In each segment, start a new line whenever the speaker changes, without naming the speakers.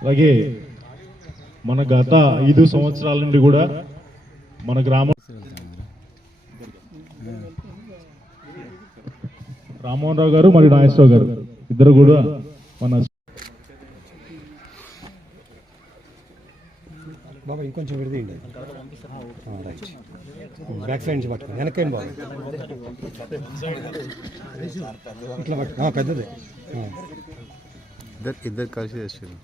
అలాగే మన గత ఐదు సంవత్సరాల నుండి కూడా మన గ్రామం రామ్మోహన్ రావు గారు మరియు నాగేశ్వరరావు గారు ఇద్దరు కూడా మన
బాబా ఇంకొంచెం విడదీయండి. రైట్ బ్యాక్ సైడ్ నుంచి పట్టుకోండి. వెనకేం బాబు? ఇట్లా పట్టు ఆ, పెద్దది.
ఇద్దరు ఇద్దరు కలిసి చేసారు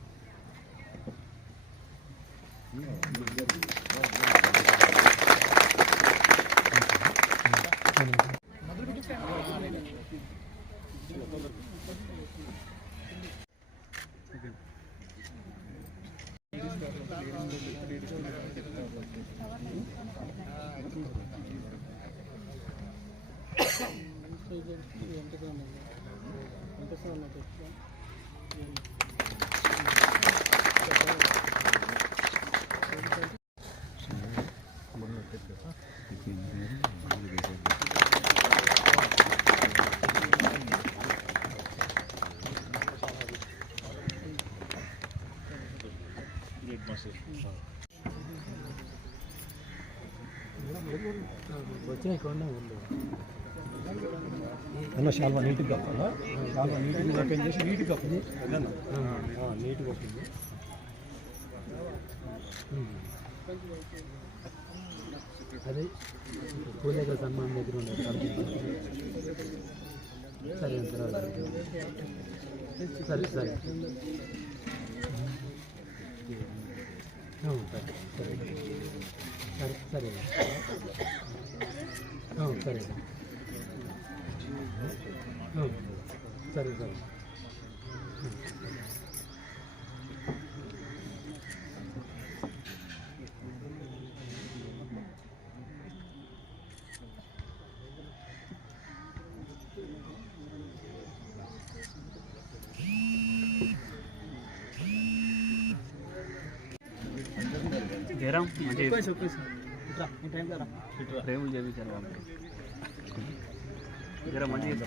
ఎంత ఎంత సార్ నాకు
అన్న శాల్వా నీట్గా కప్పాలా? షాల్వా నీట్గా ఓపెన్ చేసి నీట్గా కప్పు. అదన్న నీట్గా ఓపెన్ చేసి
అదే పూలేక సన్మానం దగ్గర ఉండదు సరే తర్వాత సరే సరే సరే. సరే సరే సరే అవును, సరే అవును, సరే సరే
జరం ప్రేమలు చేయించారు వాళ్ళు జర మంచిగా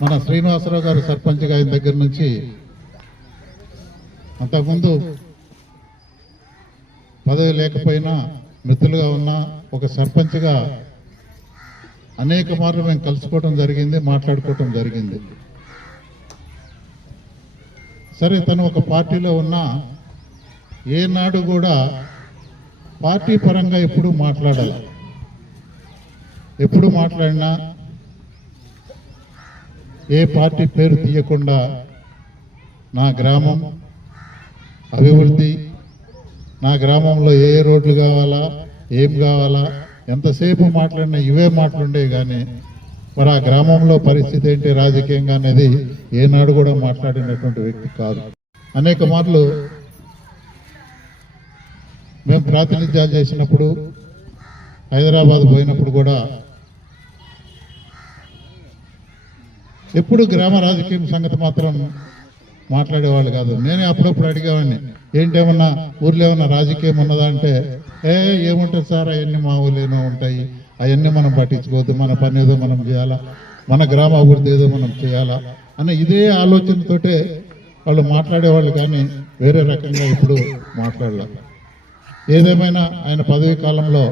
మన శ్రీనివాసరావు గారు సర్పంచ్ ఆయన దగ్గర నుంచి అంతకుముందు పదవి లేకపోయినా మిత్రులుగా ఉన్న ఒక సర్పంచ్గా అనేక మార్లు మేము కలుసుకోవడం జరిగింది మాట్లాడుకోవటం జరిగింది. సరే తను ఒక పార్టీలో ఉన్నా ఏనాడు కూడా పార్టీ పరంగా ఎప్పుడు మాట్లాడాలి. ఎప్పుడు మాట్లాడినా ఏ పార్టీ పేరు తీయకుండా నా గ్రామం అభివృద్ధి నా గ్రామంలో ఏ రోడ్లు కావాలా ఏం కావాలా ఎంతసేపు మాట్లాడినా ఇవే మాట్లాడే కానీ మరి ఆ గ్రామంలో పరిస్థితి ఏంటి రాజకీయంగా అనేది ఏనాడు కూడా మాట్లాడినటువంటి వ్యక్తి కాదు. అనేక మార్లు మేము ప్రాతినిధ్యాలు చేసినప్పుడు హైదరాబాద్ పోయినప్పుడు కూడా ఎప్పుడు గ్రామ రాజకీయం సంగతి మాత్రం మాట్లాడేవాళ్ళు కాదు. నేనే అప్పుడప్పుడు అడిగేవాడిని ఏంటేమన్నా ఊర్లో ఏమన్నా రాజకీయం ఉన్నదా? అంటే ఏ ఏముంటుంది సార్? అవన్నీ మా ఊళ్ళోనే ఉంటాయి. అవన్నీ మనం పట్టించుకోవద్దు. మన పని ఏదో మనం చేయాలా? మన గ్రామ అభివృద్ధి ఏదో మనం చేయాలా? అన్న ఇదే ఆలోచనతోటే వాళ్ళు మాట్లాడేవాళ్ళు కానీ వేరే రకంగా ఇప్పుడు మాట్లాడలేదు ఏదేమైనా ఆయన పదవీ కాలంలో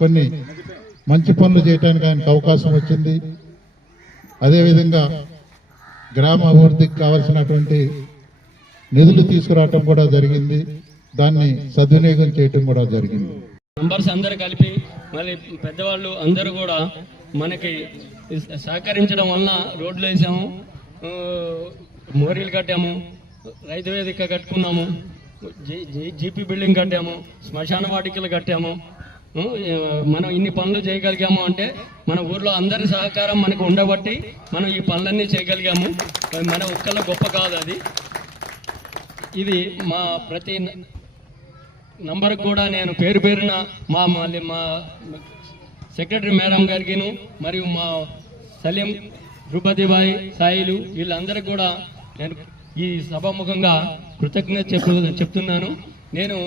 కొన్ని మంచి పనులు చేయడానికి ఆయనకు అవకాశం వచ్చింది. అదేవిధంగా గ్రామ అభివృద్ధికి కావలసినటువంటి నిధులు తీసుకురావటం కూడా జరిగింది. దాన్ని సద్వినియోగం చేయటం కూడా జరిగింది.
మెంబర్స్ అందరు కలిపి మళ్ళీ పెద్దవాళ్ళు అందరూ కూడా మనకి సహకరించడం వలన రోడ్లు వేసాము మోరీలు కట్టాము రైతు వేదిక కట్టుకున్నాము. జీపీ బిల్డింగ్ కట్టాము శ్మశాన వాటికలు కట్టాము మనం ఇన్ని పనులు చేయగలిగాము అంటే మన ఊర్లో అందరి సహకారం మనకు ఉండబట్టి మనం ఈ పనులన్నీ చేయగలిగాము. మన ఒక్కళ్ళ గొప్ప కాదు అది. ఇది మా ప్రతి నంబర్ కూడా నేను పేరు పేరున మా మళ్ళీ మా సెక్రటరీ మేడం గారికిను మరియు మా సలీం రూపతిబాయి సాయిలు వీళ్ళందరికీ కూడా నేను ఈ సభాముఖంగా కృతజ్ఞత చెప్పు చెప్తున్నాను. నేను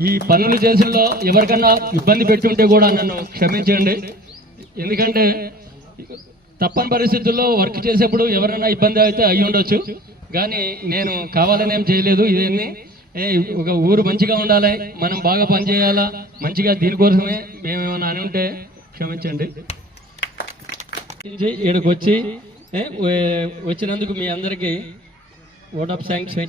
ఈ పనులు చేసిలో ఎవరికన్నా ఇబ్బంది పెట్టుంటే కూడా నన్ను క్షమించండి. ఎందుకంటే తప్పని పరిస్థితుల్లో వర్క్ చేసేప్పుడు ఎవరైనా ఇబ్బంది అయితే అయి ఉండొచ్చు. కానీ నేను కావాలని ఏం చేయలేదు ఇదేంది. ఏ, ఒక ఊరు మంచిగా ఉండాలి మనం బాగా పనిచేయాలా మంచిగా దీనికోసమే మేమేమైనా అని ఉంటే క్షమించండి. ఇక్కడికి వచ్చి వచ్చినందుకు మీ అందరికీ What of thanks I